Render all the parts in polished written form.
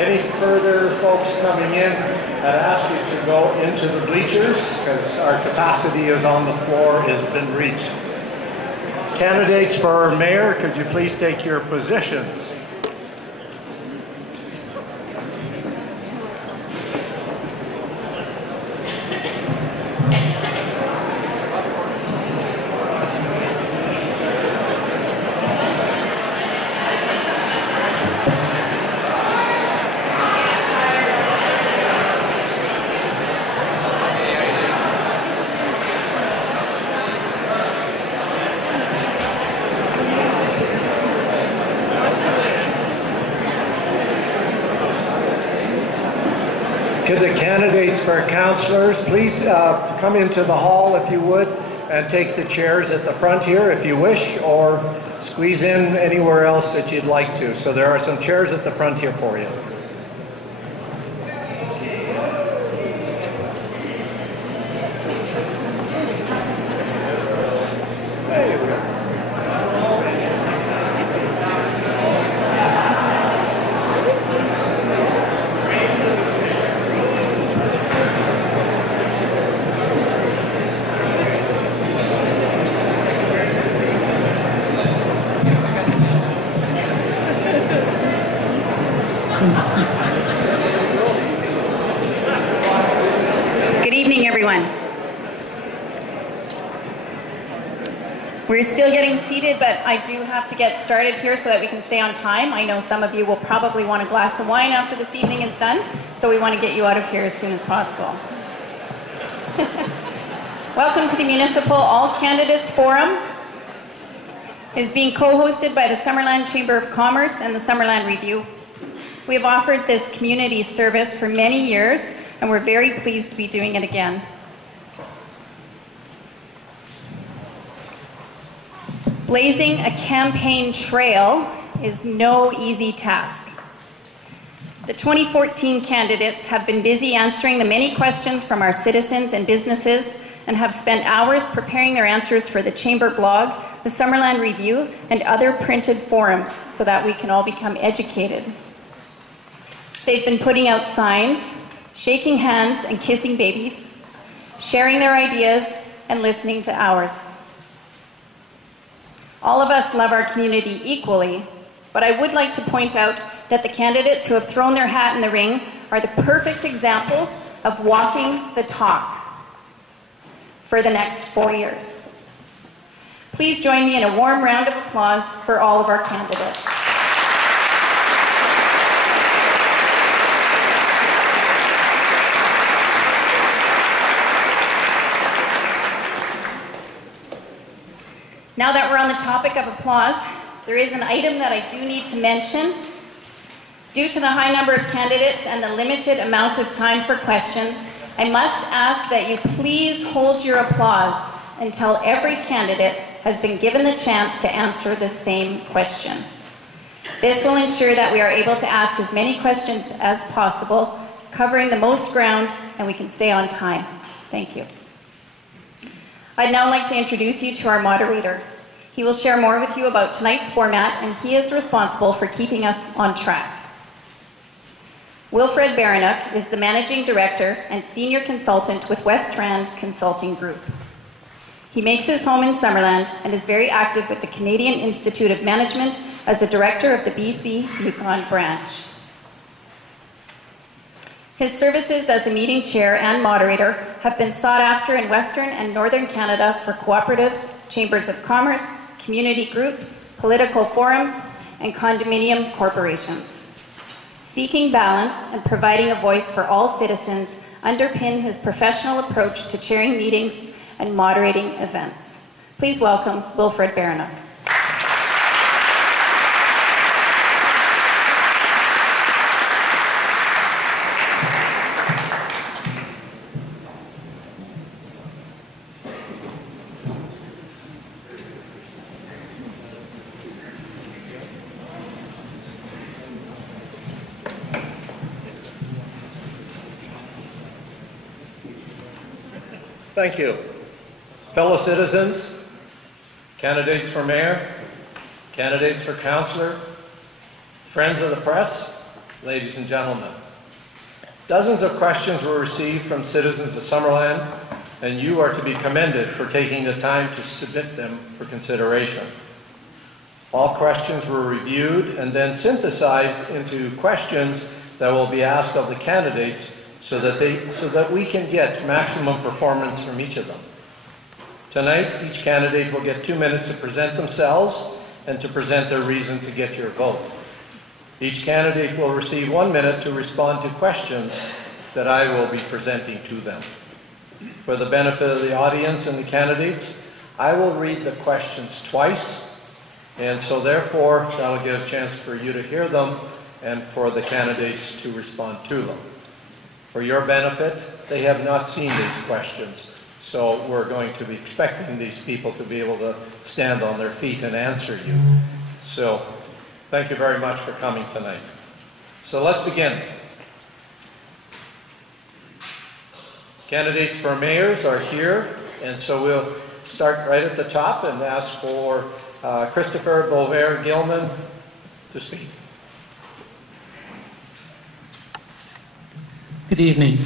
Any further folks coming in, I'd ask you to go into the bleachers because our capacity is on the floor, has been reached. Candidates for mayor, could you please take your positions? Could the candidates for councillors please come into the hall if you would and take the chairs at the front here if you wish, or squeeze in anywhere else that you'd like to. So there are some chairs at the front here for you. Good evening, everyone. We're still getting seated, but I do have to get started here so that we can stay on time. I know some of you will probably want a glass of wine after this evening is done, so we want to get you out of here as soon as possible. Welcome to the Municipal All Candidates Forum. It is being co-hosted by the Summerland Chamber of Commerce and the Summerland Review. We have offered this community service for many years, and we're very pleased to be doing it again. Blazing a campaign trail is no easy task. The 2014 candidates have been busy answering the many questions from our citizens and businesses and have spent hours preparing their answers for the Chamber blog, the Summerland Review, and other printed forums so that we can all become educated. They've been putting out signs, shaking hands and kissing babies, sharing their ideas and listening to ours. All of us love our community equally, but I would like to point out that the candidates who have thrown their hat in the ring are the perfect example of walking the talk for the next 4 years. Please join me in a warm round of applause for all of our candidates. Now that we're on the topic of applause, there is an item that I do need to mention. Due to the high number of candidates and the limited amount of time for questions, I must ask that you please hold your applause until every candidate has been given the chance to answer the same question. This will ensure that we are able to ask as many questions as possible, covering the most ground, and we can stay on time. Thank you. I'd now like to introduce you to our moderator. He will share more with you about tonight's format, and he is responsible for keeping us on track. Wilfred Barranoik is the Managing Director and Senior Consultant with West Rand Consulting Group. He makes his home in Summerland and is very active with the Canadian Institute of Management as the Director of the BC Yukon branch. His services as a meeting chair and moderator have been sought after in Western and Northern Canada for cooperatives, chambers of commerce, community groups, political forums, and condominium corporations. Seeking balance and providing a voice for all citizens underpin his professional approach to chairing meetings and moderating events. Please welcome Wilfred Barranoik. Thank you. Fellow citizens, candidates for mayor, candidates for councillor, friends of the press, ladies and gentlemen. Dozens of questions were received from citizens of Summerland, and you are to be commended for taking the time to submit them for consideration. All questions were reviewed and then synthesized into questions that will be asked of the candidates so that we can get maximum performance from each of them. Tonight, each candidate will get 2 minutes to present themselves and to present their reason to get your vote. Each candidate will receive 1 minute to respond to questions that I will be presenting to them. For the benefit of the audience and the candidates, I will read the questions twice, and so therefore that'll give a chance for you to hear them and for the candidates to respond to them. For your benefit, they have not seen these questions, so we're going to be expecting these people to be able to stand on their feet and answer you. So thank you very much for coming tonight. So let's begin. Candidates for mayors are here, and so we'll start right at the top and ask for Christopher Boisvert-Gilman to speak. Good evening.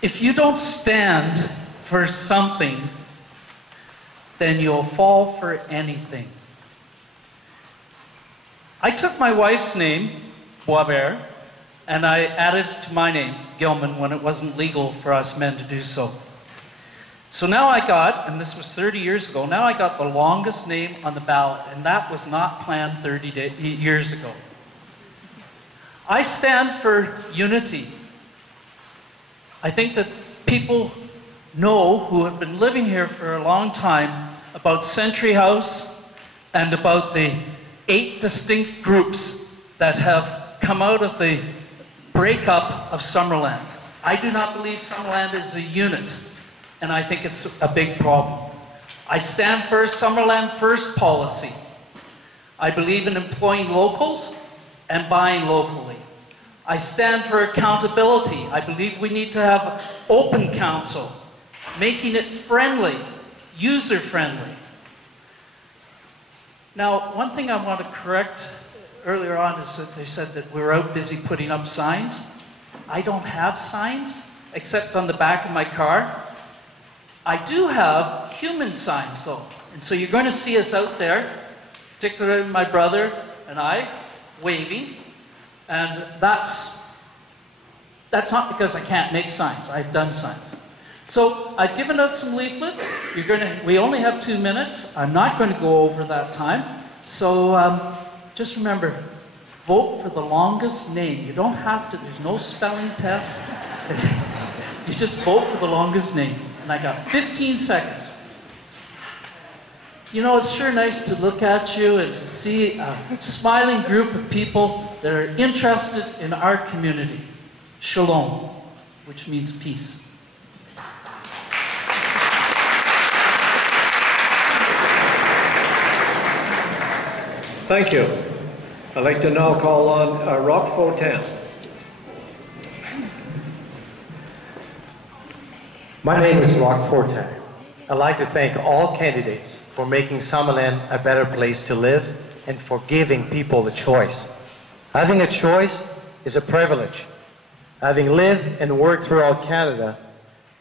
If you don't stand for something, then you'll fall for anything. I took my wife's name, Boisvert, and I added it to my name, Gilman, when it wasn't legal for us men to do so. So now I got, and this was 30 years ago, now I got the longest name on the ballot, and that was not planned 30 years ago. I stand for unity. I think that people know, who have been living here for a long time, about Century House and about the 8 distinct groups that have come out of the breakup of Summerland. I do not believe Summerland is a unit, and I think it's a big problem. I stand for Summerland First policy. I believe in employing locals and buying locally. I stand for accountability. I believe we need to have open council, making it friendly, user-friendly. Now, one thing I want to correct earlier on is that they said that we were out busy putting up signs. I don't have signs, except on the back of my car. I do have human signs, though. And so you're going to see us out there, particularly my brother and I, waving. And that's not because I can't make signs. I've done signs. So I've given out some leaflets. We only have 2 minutes. I'm not going to go over that time. So just remember, vote for the longest name. You don't have to, there's no spelling test. You just vote for the longest name. And I got 15 seconds. You know, it's sure nice to look at you and to see a smiling group of people that are interested in our community. Shalom, which means peace. Thank you. I'd like to now call on Rock Fortin. My name is Rock Fortin. I'd like to thank all candidates for making Summerland a better place to live and for giving people a choice. Having a choice is a privilege. Having lived and worked throughout Canada,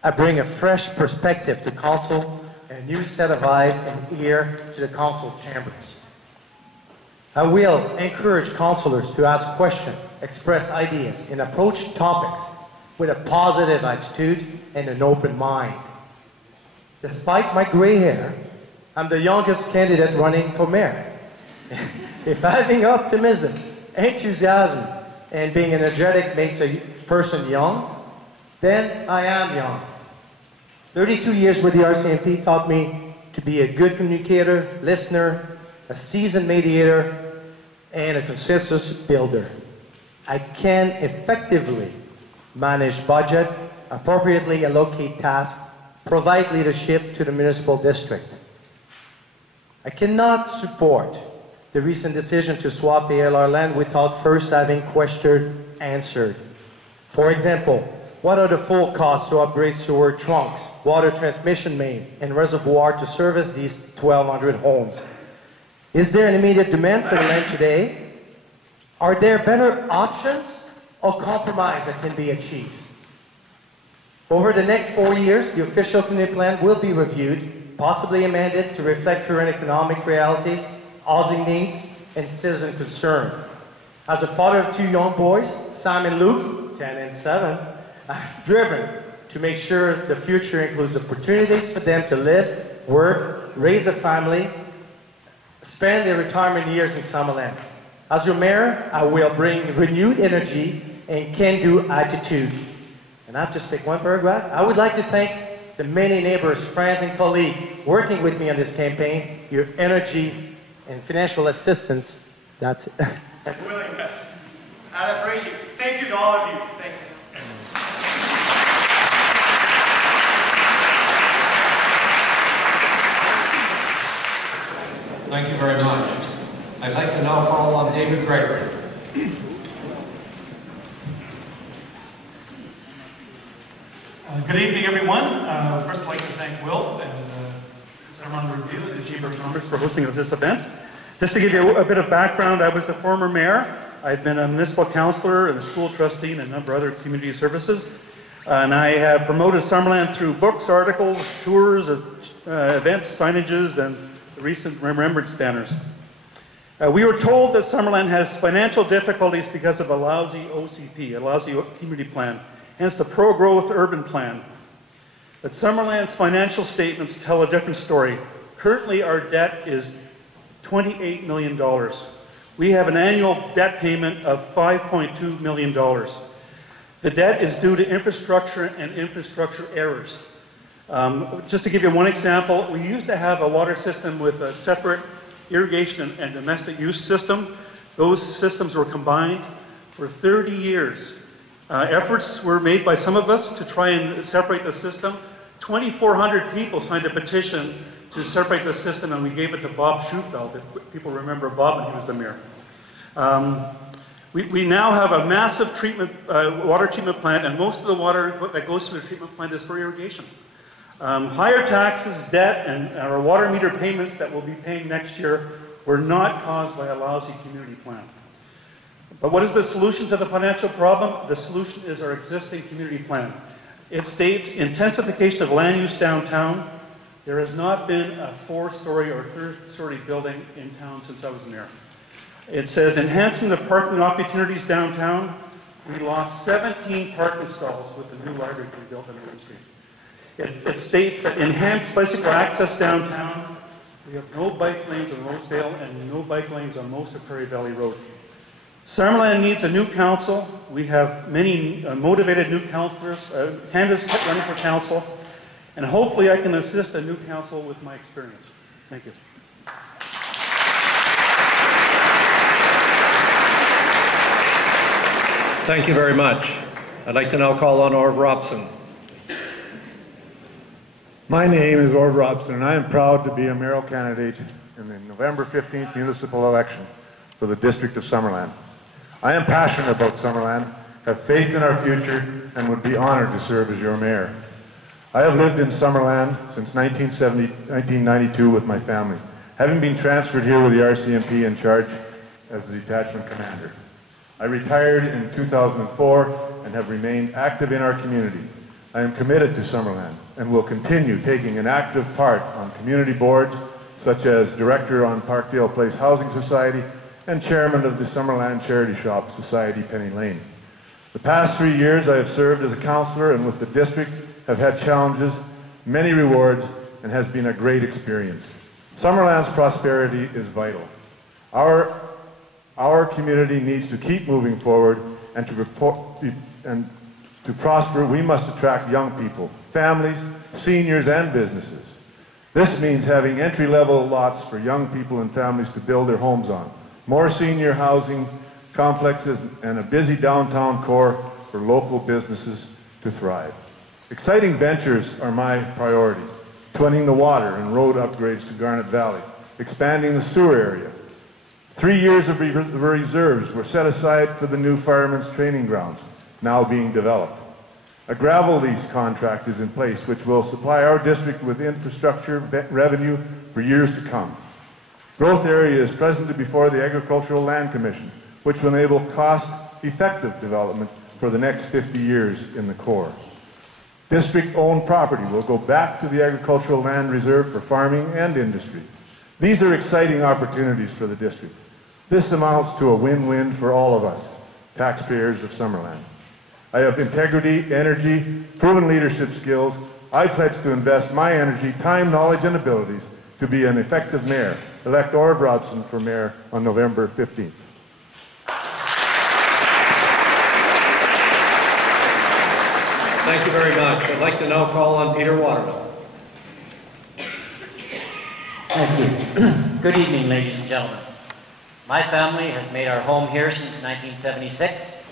I bring a fresh perspective to council and a new set of eyes and ear to the council chambers. I will encourage councillors to ask questions, express ideas, and approach topics with a positive attitude and an open mind. Despite my gray hair, I'm the youngest candidate running for mayor. If having optimism, enthusiasm, and being energetic makes a person young, then I am young. 32 years with the RCMP taught me to be a good communicator, listener, a seasoned mediator, and a consensus builder. I can effectively manage budget, appropriately allocate tasks, provide leadership to the municipal district. I cannot support the recent decision to swap the ALR land without first having questioned answered. For example, what are the full costs to upgrade sewer trunks, water transmission main, and reservoir to service these 1,200 homes? Is there an immediate demand for the land today? Are there better options or compromise that can be achieved? Over the next 4 years, the official community plan will be reviewed, possibly amended to reflect current economic realities, housing needs, and citizen concern. As a father of 2 young boys, Sam and Luke, 10 and 7, I'm driven to make sure the future includes opportunities for them to live, work, raise a family, spend their retirement years in Summerland. As your mayor, I will bring renewed energy and can-do attitude. And I'll just take one paragraph. I would like to thank the many neighbors, friends, and colleagues working with me on this campaign. Your energy and financial assistance, that's it. Willingness. I appreciate it. Thank you to all of you. Thanks. Thank you very much. I'd like to now call on David Gregory. Good evening, everyone. First, I'd like to thank Wilf and Summerland Review and the Chamber of Commerce for hosting this event. Just to give you a bit of background, I was the former mayor. I've been a municipal councillor and a school trustee and a number of other community services. And I have promoted Summerland through books, articles, tours, events, signages, and the recent remembrance banners. We were told that Summerland has financial difficulties because of a lousy OCP, a lousy community plan, hence the pro-growth urban plan. But Summerland's financial statements tell a different story. Currently, our debt is $28 million. We have an annual debt payment of $5.2 million. The debt is due to infrastructure and infrastructure errors. Just to give you one example, we used to have a water system with a separate irrigation and domestic use system. Those systems were combined for 30 years. Efforts were made by some of us to try and separate the system. 2,400 people signed a petition to separate the system, and we gave it to Bob Schufeld, if people remember Bob when he was the mayor. We now have a massive water treatment plant, and most of the water that goes to the treatment plant is for irrigation. Higher taxes, debt, and our water meter payments that we'll be paying next year were not caused by a lousy community plan. But what is the solution to the financial problem? The solution is our existing community plan. It states intensification of land use downtown. There has not been a 4-story or 3rd-story building in town since I was mayor. It says enhancing the parking opportunities downtown. We lost 17 parking stalls with the new library we built on Main Street. It states that enhanced bicycle access downtown. We have no bike lanes on Rosedale and no bike lanes on most of Prairie Valley Road. Summerland needs a new council. We have many motivated new councillors, candidates running for council, and hopefully I can assist a new council with my experience. Thank you. Thank you very much. I'd like to now call on Orv Robson. My name is Orv Robson, and I am proud to be a mayoral candidate in the November 15th municipal election for the District of Summerland. I am passionate about Summerland, have faith in our future, and would be honored to serve as your mayor. I have lived in Summerland since 1992 with my family, having been transferred here with the RCMP in charge as the detachment commander. I retired in 2004 and have remained active in our community. I am committed to Summerland and will continue taking an active part on community boards, such as Director on Parkdale Place Housing Society and Chairman of the Summerland Charity Shop Society, Penny Lane. The past 3 years I have served as a councillor and with the district have had challenges, many rewards, and has been a great experience. Summerland's prosperity is vital. Our community needs to keep moving forward, and to prosper, we must attract young people, families, seniors, and businesses. This means having entry-level lots for young people and families to build their homes on, more senior housing complexes, and a busy downtown core for local businesses to thrive. Exciting ventures are my priority. Twinning the water and road upgrades to Garnet Valley, expanding the sewer area. 3 years of reserves were set aside for the new firemen's training grounds, now being developed. A gravel lease contract is in place, which will supply our district with infrastructure revenue for years to come. Growth area is presently before the Agricultural Land Commission, which will enable cost-effective development for the next 50 years in the core. District-owned property will go back to the agricultural land reserve for farming and industry. These are exciting opportunities for the district. This amounts to a win-win for all of us, taxpayers of Summerland. I have integrity, energy, proven leadership skills. I pledge to invest my energy, time, knowledge, and abilities to be an effective mayor. Elect Orv Robson for mayor on November 15th. Thank you very much. I'd like to now call on Peter Waterman. Thank you. Good evening, ladies and gentlemen. My family has made our home here since 1976.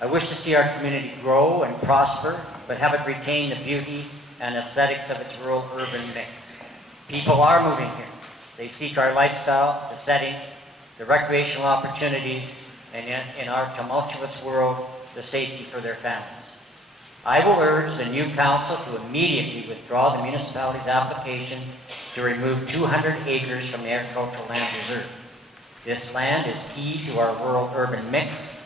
I wish to see our community grow and prosper, but have it retain the beauty and aesthetics of its rural-urban mix. People are moving here. They seek our lifestyle, the setting, the recreational opportunities, and in our tumultuous world, the safety for their families. I will urge the new council to immediately withdraw the municipality's application to remove 200 acres from the agricultural land reserve. This land is key to our rural-urban mix.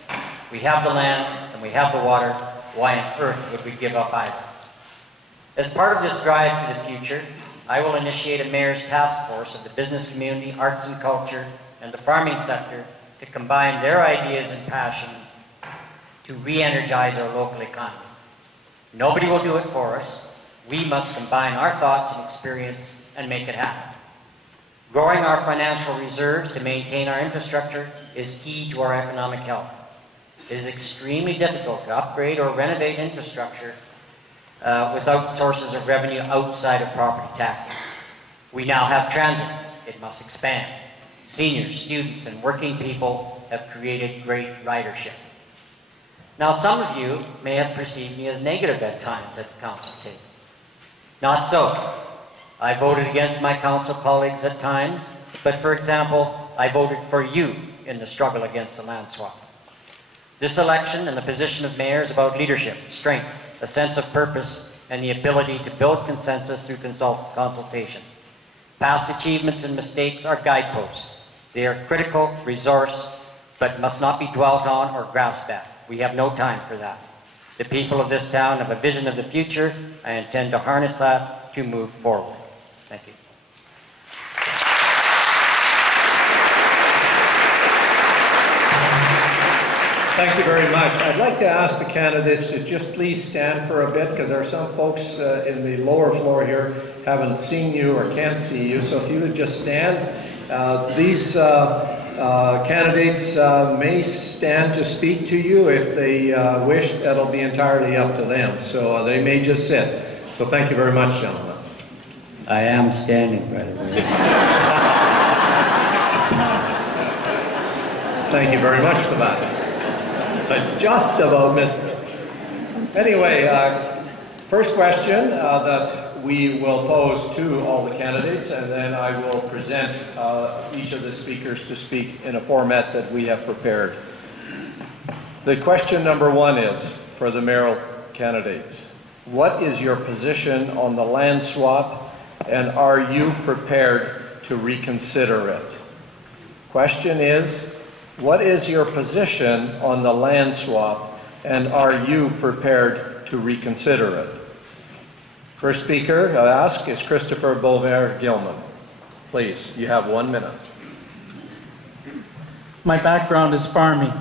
We have the land and we have the water. Why on earth would we give up either? As part of this drive to the future, I will initiate a mayor's task force of the business community, arts and culture, and the farming sector to combine their ideas and passion to re-energize our local economy. Nobody will do it for us. We must combine our thoughts and experience and make it happen. Growing our financial reserves to maintain our infrastructure is key to our economic health. It is extremely difficult to upgrade or renovate infrastructure without sources of revenue outside of property taxes. We now have transit. It must expand. Seniors, students, and working people have created great ridership. Now, some of you may have perceived me as negative at times at the council table. Not so. I voted against my council colleagues at times, but for example, I voted for you in the struggle against the land swap. This election and the position of mayor is about leadership, strength, a sense of purpose, and the ability to build consensus through consultation. Past achievements and mistakes are guideposts. They are critical resource, but must not be dwelt on or grasped at. We have no time for that. The people of this town have a vision of the future. I intend to harness that to move forward. Thank you. Thank you very much. I'd like to ask the candidates to just please stand for a bit, because there are some folks in the lower floor here haven't seen you or can't see you. So if you would just stand. These candidates may stand to speak to you if they wish. That'll be entirely up to them. So they may just sit. So thank you very much, gentlemen. I am standing, by the way. Thank you very much for that. I just about missed it. Anyway, first question that we will pose to all the candidates, and then I will present each of the speakers to speak in a format that we have prepared. The question number one is for the mayoral candidates. What is your position on the land swap, and are you prepared to reconsider it? Question is, what is your position on the land swap, and are you prepared to reconsider it? First speaker I ask is Christopher Boisvert-Gilman. Please, you have 1 minute. My background is farming.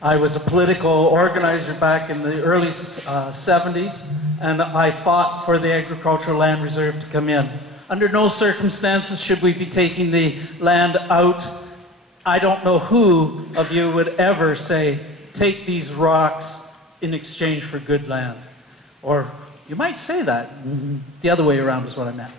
I was a political organizer back in the early 70s, and I fought for the agricultural land reserve to come in. Under no circumstances should we be taking the land out. I don't know who of you would ever say, take these rocks in exchange for good land. Or you might say that. The other way around is what I meant.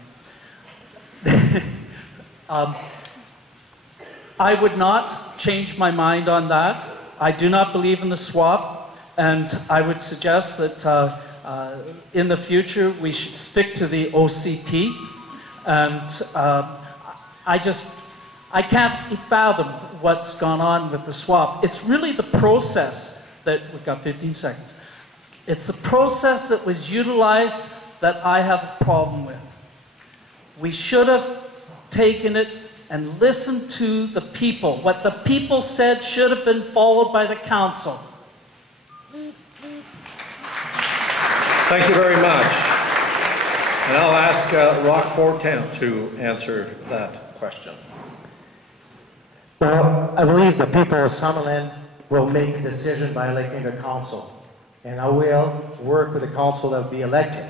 I would not change my mind on that. I do not believe in the swap, and I would suggest that in the future we should stick to the OCP. And I can't fathom what's gone on with the swap. It's really the process that, we've got 15 seconds. It's the process that was utilized that I have a problem with. We should have taken it and listen to the people. What the people said should have been followed by the council. Thank you very much. And I'll ask Rock 410 to answer that question. Well, I believe the people of Summerland will make a decision by electing a council. And I will work with the council that will be elected.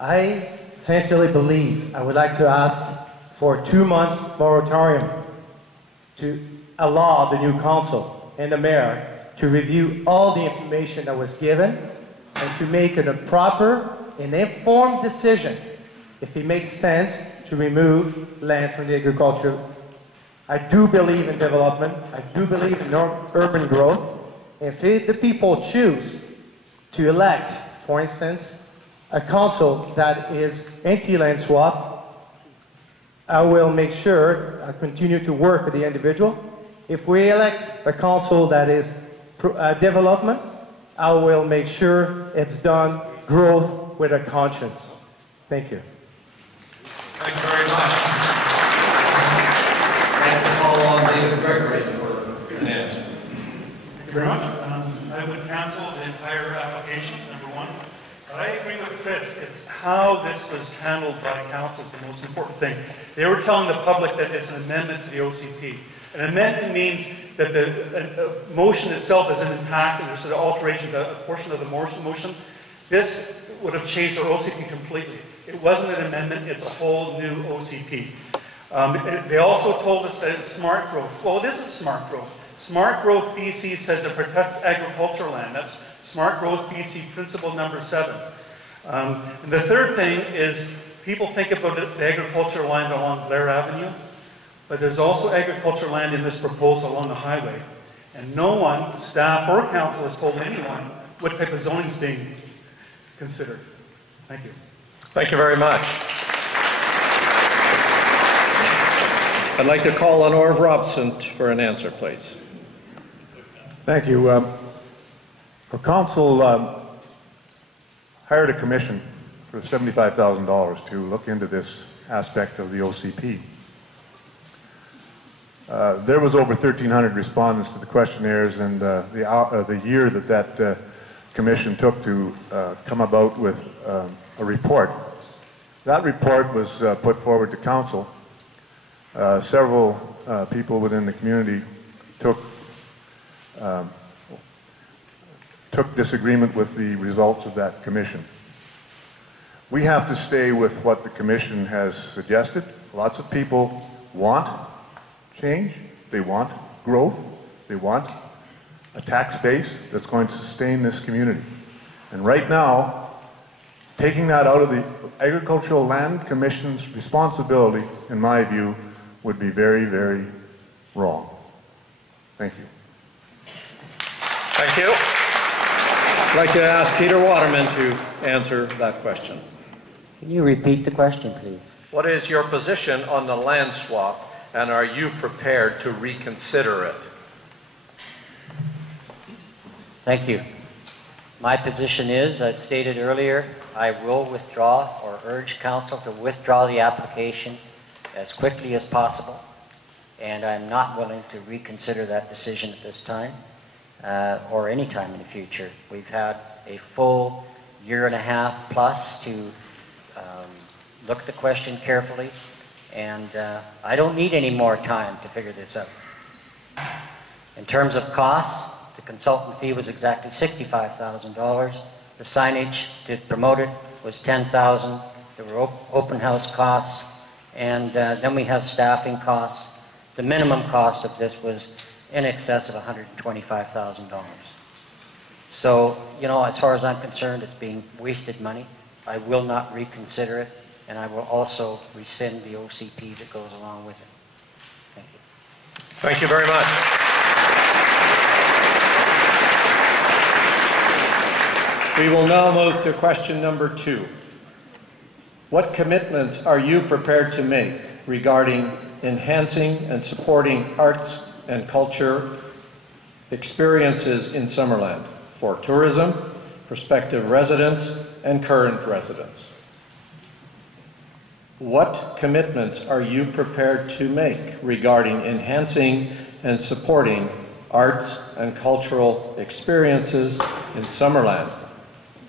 I sincerely believe I would like to ask for a 2 months moratorium to allow the new council and the mayor to review all the information that was given and to make it a proper and informed decision if it makes sense to remove land from the agriculture. I do believe in development. I do believe in urban growth. If the people choose to elect, for instance, a council that is anti-land swap, I will make sure I continue to work with the individual. If we elect a council that is development, I will make sure it's done growth with a conscience. Thank you. Thank you very much. I'd like to call on David Gregory for an answer. Thank you very much. I would cancel the entire application, number one. But I agree with Chris. It's how this was handled by council is the most important thing. They were telling the public that it's an amendment to the OCP. An amendment means that the motion itself is intact and there's an alteration to a portion of the motion. This would have changed our OCP completely. It wasn't an amendment, it's a whole new OCP. They also told us that it's smart growth. Well, it isn't smart growth. Smart Growth BC says it protects agricultural land. That's Smart Growth BC principle number 7. And the third thing is people think about the agricultural land along Blair Avenue, but there's also agricultural land in this proposal along the highway. And no one, staff or council, has told anyone what type of zoning is being considered. Thank you. Thank you very much. I'd like to call on Orv Robson for an answer, please. Thank you. The council hired a commission for $75,000 to look into this aspect of the OCP. There was over 1,300 respondents to the questionnaires, and the year that commission took to come about with a report. That report was put forward to council. Several people within the community took disagreement with the results of that commission. We have to stay with what the commission has suggested. Lots of people want change, they want growth, they want a tax base that's going to sustain this community. And right now, taking that out of the Agricultural Land Commission's responsibility, in my view, would be very, very wrong. Thank you. Thank you. I'd like to ask Peter Waterman to answer that question. Can you repeat the question, please? What is your position on the land swap, and are you prepared to reconsider it? Thank you. My position is, I've stated earlier, I will withdraw or urge council to withdraw the application as quickly as possible, and I'm not willing to reconsider that decision at this time or any time in the future. We've had a full year and a half plus to look at the question carefully, and I don't need any more time to figure this out. In terms of costs, the consultant fee was exactly $65,000. The signage to promote it was $10,000. There were open house costs, and then we have staffing costs. The minimum cost of this was in excess of $125,000. So, you know, as far as I'm concerned, it's being wasted money. I will not reconsider it, and I will also rescind the OCP that goes along with it. Thank you. Thank you very much. We will now move to question number 2. What commitments are you prepared to make regarding enhancing and supporting arts and culture experiences in Summerland for tourism, prospective residents, and current residents? What commitments are you prepared to make regarding enhancing and supporting arts and cultural experiences in Summerland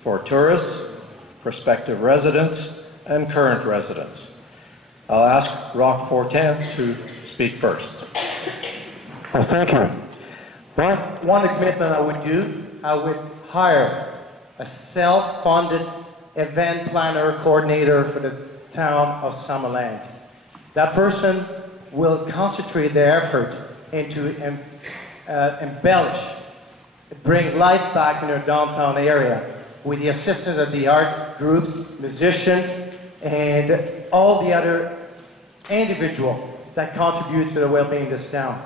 for tourists, prospective residents, and current residents? I'll ask Rock Fortin to speak first. Well, thank you. One commitment I would do, I would hire a self-funded event planner coordinator for the town of Summerland. That person will concentrate their effort into embellish, bring life back in their downtown area with the assistance of the art groups, musicians, and all the other individuals that contribute to the well-being of this town.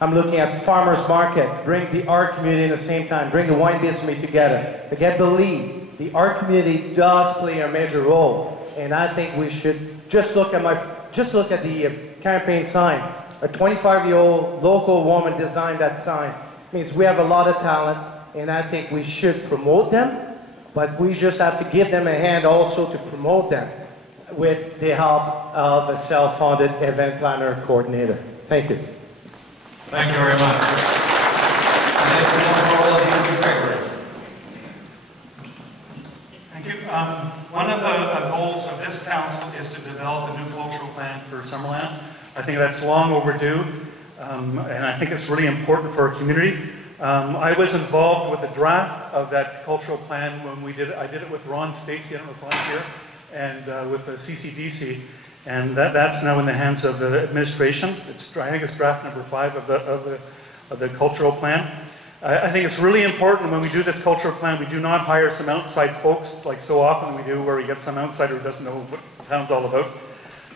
I'm looking at farmers market, bring the art community at the same time, bring the wine business together. Again, believe the art community does play a major role, and I think we should just look at the campaign sign. A 25-year-old local woman designed that sign. It means we have a lot of talent, and I think we should promote them, but we just have to give them a hand also to promote them with the help of a self-funded event planner coordinator. Thank you. Thank you very much. Thank you. One of the goals of this council is to develop a new cultural plan for Summerland. I think that's long overdue, and I think it's really important for our community. I was involved with the draft of that cultural plan when we did it. I did it with Ron Stacey, I don't know if Ron's here, and with the CCDC. And that's now in the hands of the administration. I think it's draft number 5 of the cultural plan. I think it's really important when we do this cultural plan, we do not hire some outside folks like so often we do, where we get some outsider who doesn't know what the town's all about.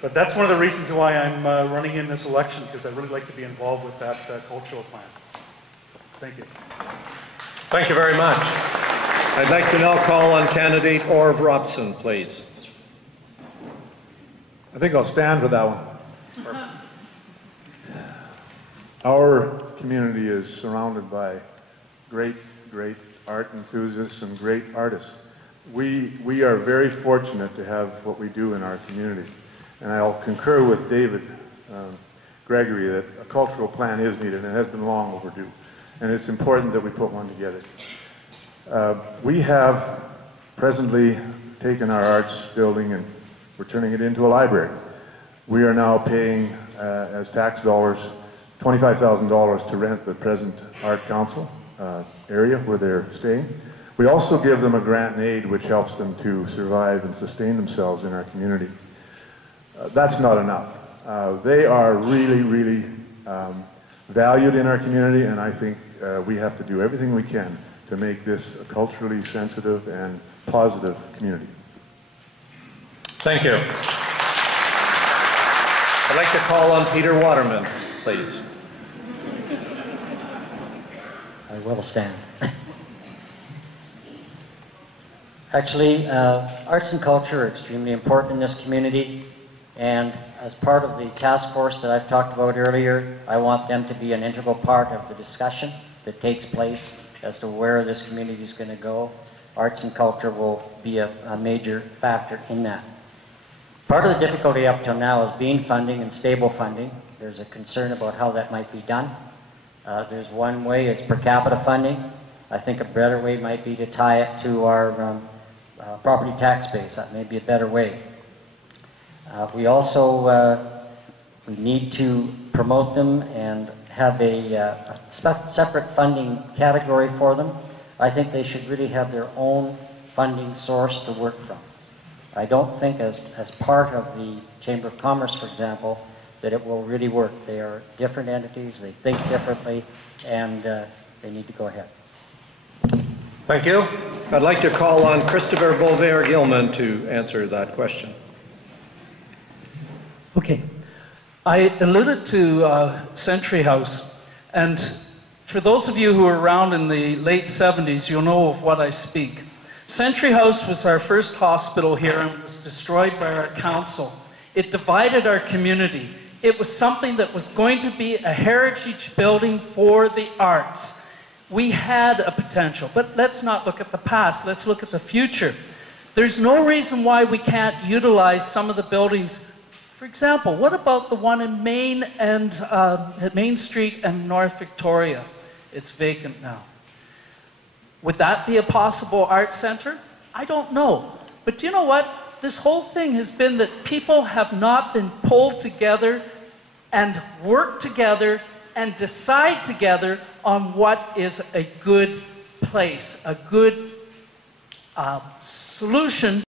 But that's one of the reasons why I'm running in this election, because I'd really like to be involved with that cultural plan. Thank you. Thank you very much. I'd like to now call on candidate Orv Robson, please. I think I'll stand for that one. Our community is surrounded by great art enthusiasts and great artists. We are very fortunate to have what we do in our community. And I'll concur with David Gregory that a cultural plan is needed, and it has been long overdue. And it's important that we put one together. We have presently taken our arts building and we're turning it into a library. We are now paying, as tax dollars, $25,000 to rent the present Art Council area where they're staying. We also give them a grant and aid which helps them to survive and sustain themselves in our community. That's not enough. They are really valued in our community, and I think we have to do everything we can to make this a culturally sensitive and positive community. Thank you. I'd like to call on Peter Waterman, please. I will stand. Actually, arts and culture are extremely important in this community, and as part of the task force that I've talked about earlier, I want them to be an integral part of the discussion that takes place as to where this community is going to go. Arts and culture will be a major factor in that. Part of the difficulty up till now is being funding and stable funding. There's a concern about how that might be done. There's one way is per capita funding. I think a better way might be to tie it to our property tax base. That may be a better way. We also we need to promote them and have a separate funding category for them. I think they should really have their own funding source to work from. I don't think as part of the Chamber of Commerce, for example, that it will really work. They are different entities, they think differently, and they need to go ahead. Thank you. I'd like to call on Christopher Boulevard-Gilman to answer that question. Okay. I alluded to Century House, and for those of you who were around in the late 70s, you'll know of what I speak. Century House was our first hospital here and was destroyed by our council. It divided our community. It was something that was going to be a heritage building for the arts. We had a potential, but let's not look at the past, let's look at the future. There's no reason why we can't utilize some of the buildings. For example, what about the one in Main and at Main Street and North Victoria? It's vacant now. Would that be a possible art center? I don't know. But do you know what? This whole thing has been that people have not been pulled together and work together and decide together on what is a good place, a good solution